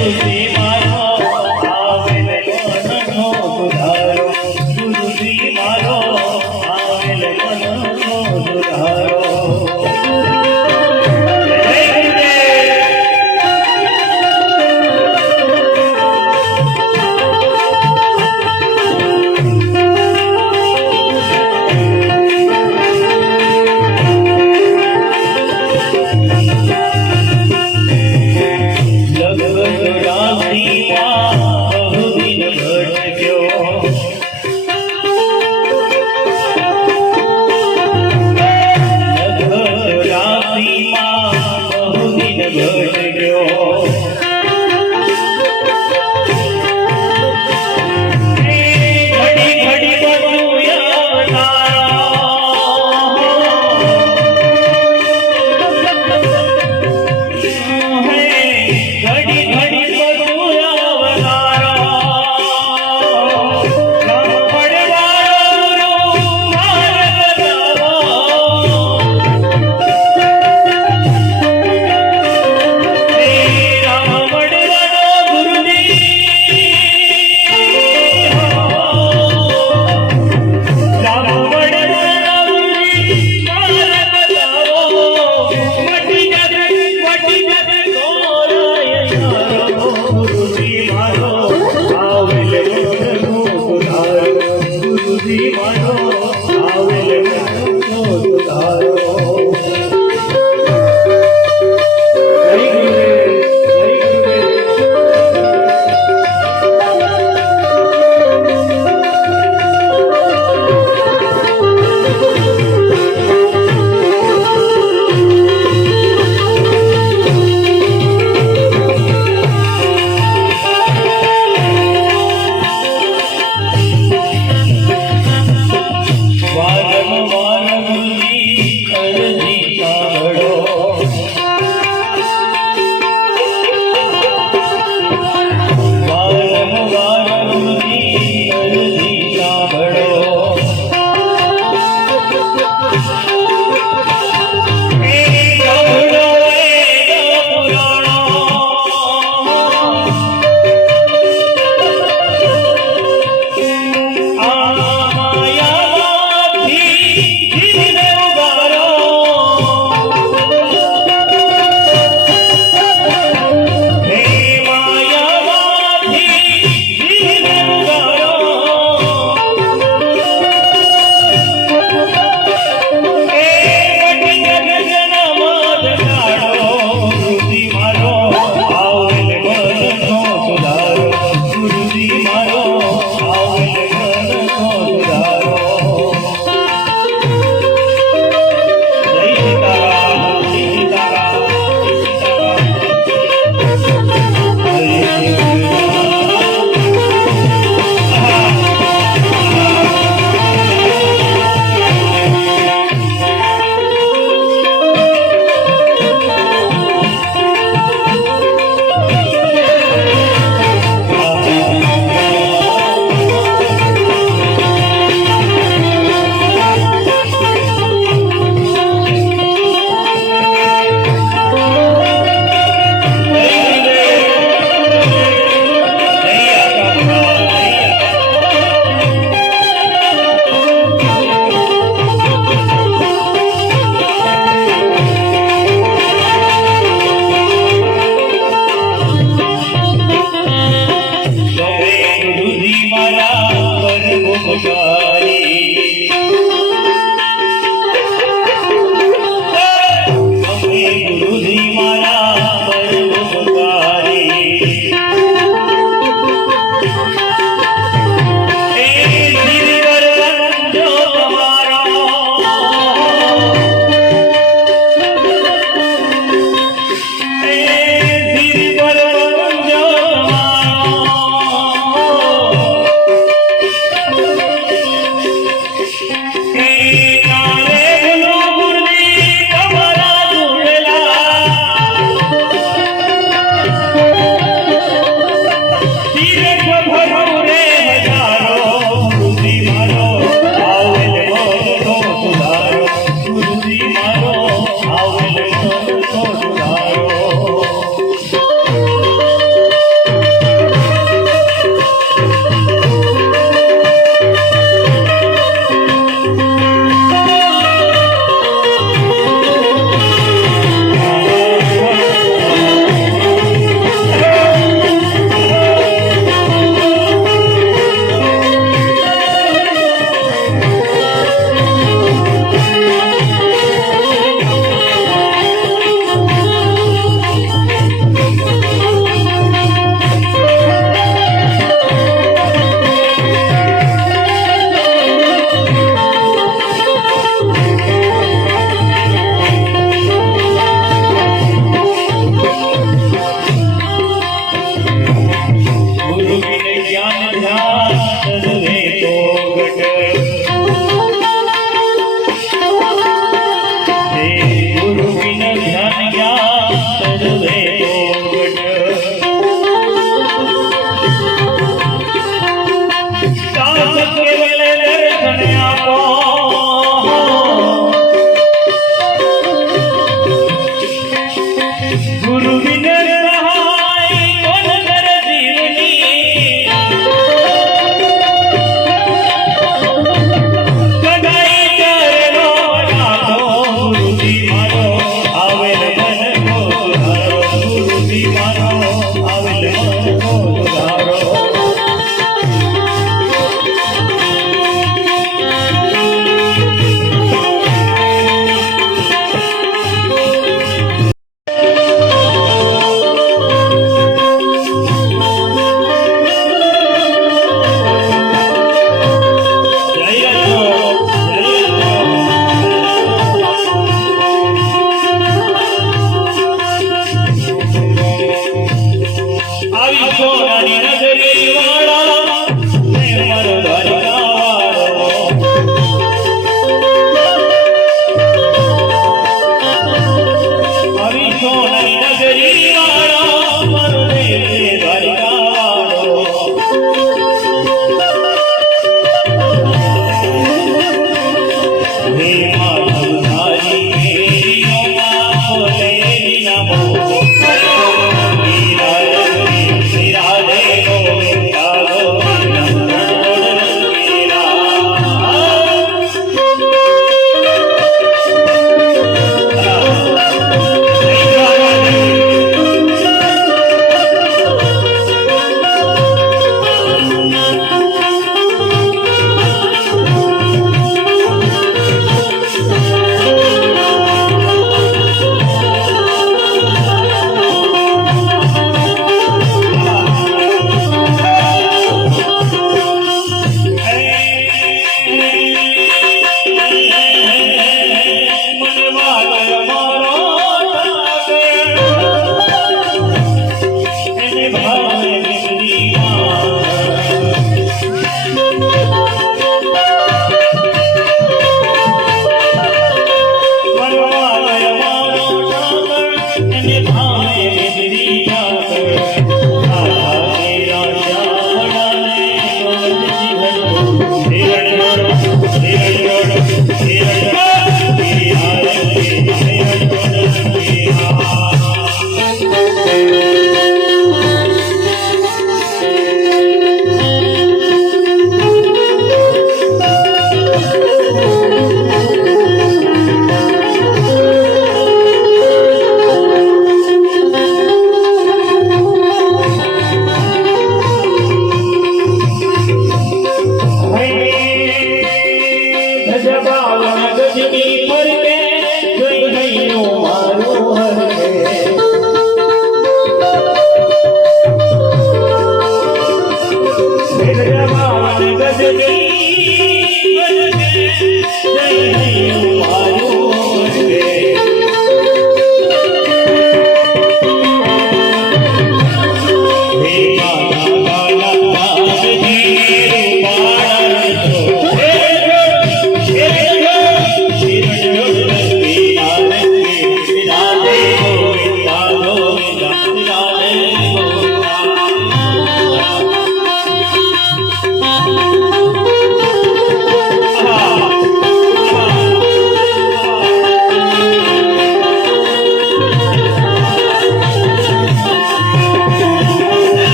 Deus.